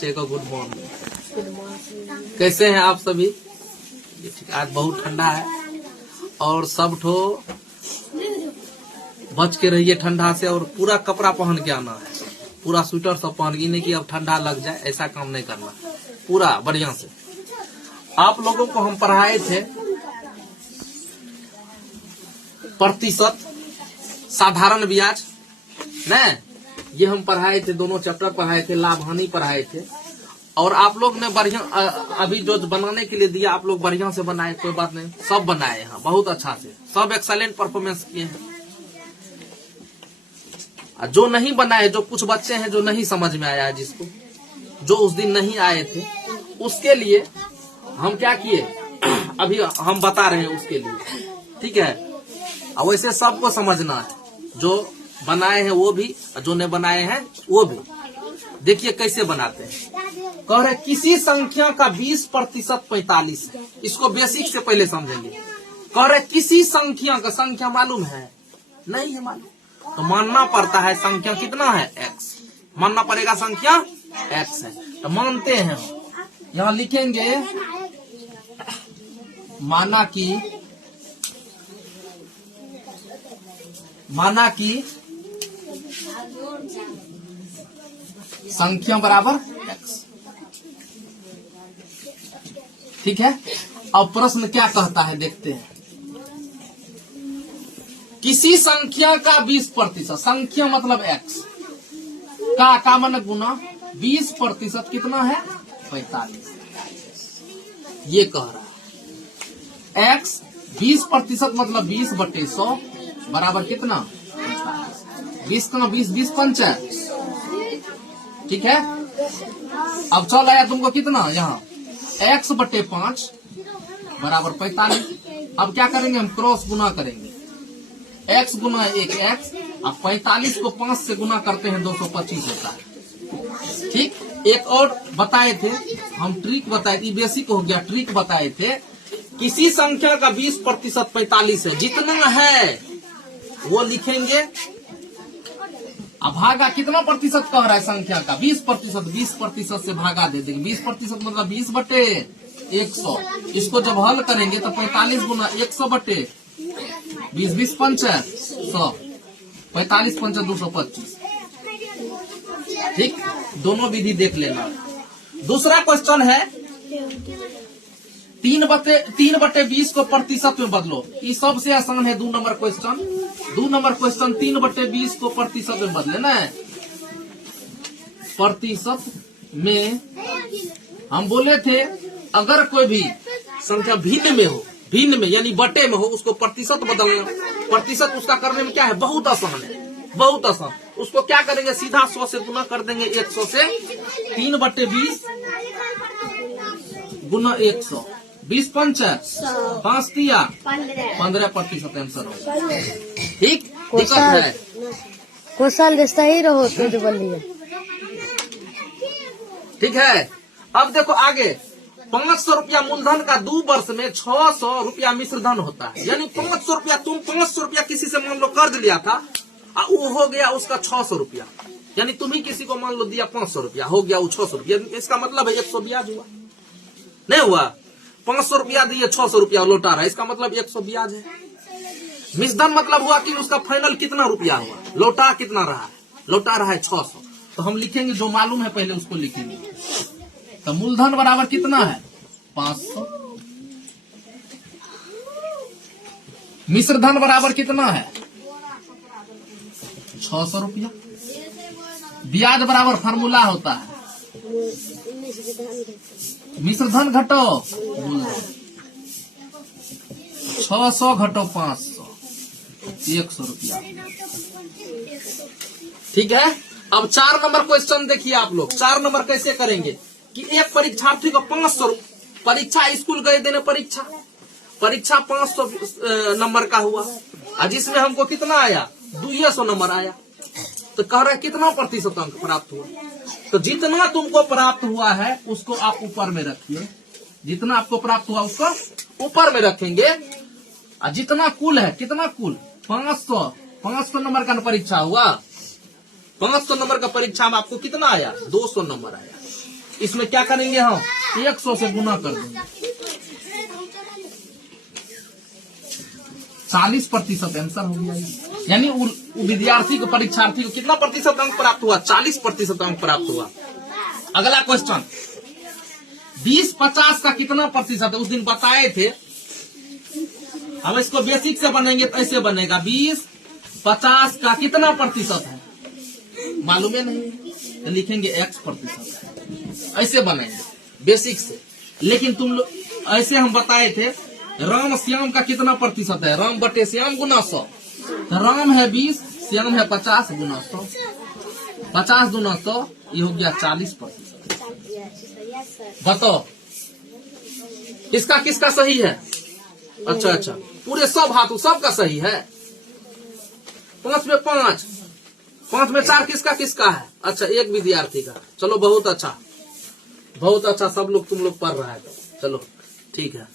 को good morning. कैसे हैं आप सभी? आज बहुत ठंडा है और सब ठो बच के रहिए ठंडा से और पूरा कपड़ा पहन के आना है, पूरा स्वेटर सब पहन के, नहीं कि अब ठंडा लग जाए, ऐसा काम नहीं करना, पूरा बढ़िया से। आप लोगों को हम पढ़ाए थे प्रतिशत, साधारण ब्याज, न ये हम पढ़ाए थे, दोनों चैप्टर पढ़ाए थे, लाभ हानि पढ़ाए थे। और आप लोग ने बढ़िया अभी जो बनाने के लिए दिया, आप लोग बढ़िया से बनाए, कोई बात नहीं, सब बनाए हैं बहुत अच्छा से, सब एक्सेलेंट परफॉर्मेंस किए हैं। जो नहीं बनाए, जो कुछ बच्चे हैं जो नहीं समझ में आया है, जिसको जो उस दिन नहीं आए थे, उसके लिए हम क्या किए अभी हम बता रहे हैं उसके लिए, ठीक है। और वैसे सबको समझना है, जो बनाए हैं वो भी, जो नहीं बनाए हैं वो भी। देखिए कैसे बनाते हैं। कह रहे किसी संख्या का 20% 45 है। इसको बेसिक से पहले समझेंगे। कह रहे किसी संख्या का, संख्या मालूम है? नहीं है मालूम, तो मानना पड़ता है संख्या कितना है, x। मानना पड़ेगा संख्या x है, तो मानते हैं। यहाँ लिखेंगे माना कि संख्या बराबर x, ठीक है। अब प्रश्न क्या कहता है देखते हैं। किसी संख्या का 20%, संख्या मतलब x का मन गुना 20% कितना है, 45। ये कह रहा है x 20% मतलब 20/100 बराबर कितना, 20 का 20 पंचा, ठीक है। अब चल आया तुमको कितना, यहाँ x/5 बराबर 45। अब क्या करेंगे हम, क्रॉस गुना करेंगे, x गुना 1x। अब 45 को 5 से गुना करते हैं 225 होता है, ठीक। एक और बताए थे हम, ट्रिक बताए थी, बेसिक हो गया, ट्रिक बताए थे। किसी संख्या का 20% 45 है, जितना है वो लिखेंगे। अब भागा कितना प्रतिशत कह रहा है संख्या का, 20%, 20% से भागा दे देंगे। 20% मतलब 20/100। इसको जब हल करेंगे तो 45 गुना 100/20, 20 पंचा 100, 45 पंचा 225, ठीक। दोनों विधि देख लेना। दूसरा क्वेश्चन है 3/20 को प्रतिशत में बदलो। ये सबसे आसान है 2 नंबर क्वेश्चन। 2 नंबर क्वेश्चन 3/20 को प्रतिशत में बदले ना, प्रतिशत में। हम बोले थे अगर कोई भी संख्या भिन्न में हो, भिन्न में यानी बटे में हो, उसको प्रतिशत बदलना। प्रतिशत उसका करने में क्या है, बहुत आसान है, बहुत आसान। उसको क्या करेंगे, सीधा 100 से गुना कर देंगे, 100 से। 3/20 गुना 100, 20 पंचा 5 दिया 15% आंसर होगा, ठीक। दिक्कत है क्वेश्चन सही रहो तो जो बोलिए, ठीक है। अब देखो आगे, 500 रुपया मूलधन का 2 वर्ष में 600 रुपया मिश्र धन होता है। यानी 500 रुपया, तुम 500 रुपया किसी से मान लो कर्ज लिया था, वो हो गया उसका 600 रुपया। यानी तुम ही किसी को मान लो दिया 500 रुपया, हो गया वो 600 रुपया। इसका मतलब है 100 ब्याज हुआ, नहीं हुआ। 500 रुपया दिए, 600 रुपया लौटा रहा है, इसका मतलब 100 ब्याज है। मिश्रधन मतलब हुआ कि उसका फाइनल कितना रुपया हुआ, लौटा कितना रहा है, लौटा रहा है 600। तो हम लिखेंगे जो मालूम है पहले उसको लिखेंगे। तो मूलधन बराबर कितना है, 500। मिश्रधन बराबर कितना है, 600 रुपया। ब्याज बराबर फार्मूला होता है मिश्रधन घटो मूलधन, 600 घटो 500, 100 रुपया, ठीक है। अब 4 नंबर क्वेश्चन देखिए आप लोग। 4 नंबर कैसे करेंगे कि एक परीक्षार्थी को 500 परीक्षा, स्कूल गए देने परीक्षा 500 नंबर का हुआ, और जिसमें हमको कितना आया, 200 नंबर आया। तो कह रहे कितना प्रतिशत अंक प्राप्त हुआ। तो जितना तुमको प्राप्त हुआ है उसको आप ऊपर में रखिए, जितना आपको प्राप्त हुआ उसको ऊपर में रखेंगे। और जितना कुल है, कितना कुल 500 नंबर का परीक्षा हुआ, 500 नंबर का परीक्षा में आपको कितना आया, 200 नंबर आया। इसमें क्या करेंगे हम 100 से गुना कर देंगे। 40% आंसर हो गया। यानी विद्यार्थी को, परीक्षार्थी को कितना प्रतिशत अंक प्राप्त हुआ? 40% अंक प्राप्त हुआ। अगला क्वेश्चन, 20-50 का कितना प्रतिशत है? उस दिन बताए थे। अब इसको बेसिक से बनेंगे तो ऐसे बनेगा, 20-50 का कितना प्रतिशत है? मालूम है नहीं तो लिखेंगे x%। ऐसे बनेंगे बेसिक से। लेकिन तुम लोग ऐसे हम बताए थे, राम श्याम का कितना प्रतिशत है? राम बटे श्याम गुना 100। तो राम है 20, श्याम है 50 गुना 100। 50 गुना 100 ये हो गया 40%। बताओ इसका किसका सही है? अच्छा, पूरे सब हाथों सबका सही है। 5 में 5, 5 में 4 किसका किसका है? अच्छा, एक विद्यार्थी का। चलो बहुत अच्छा, सब लोग तुम लोग पढ़ रहा है। चलो ठीक है।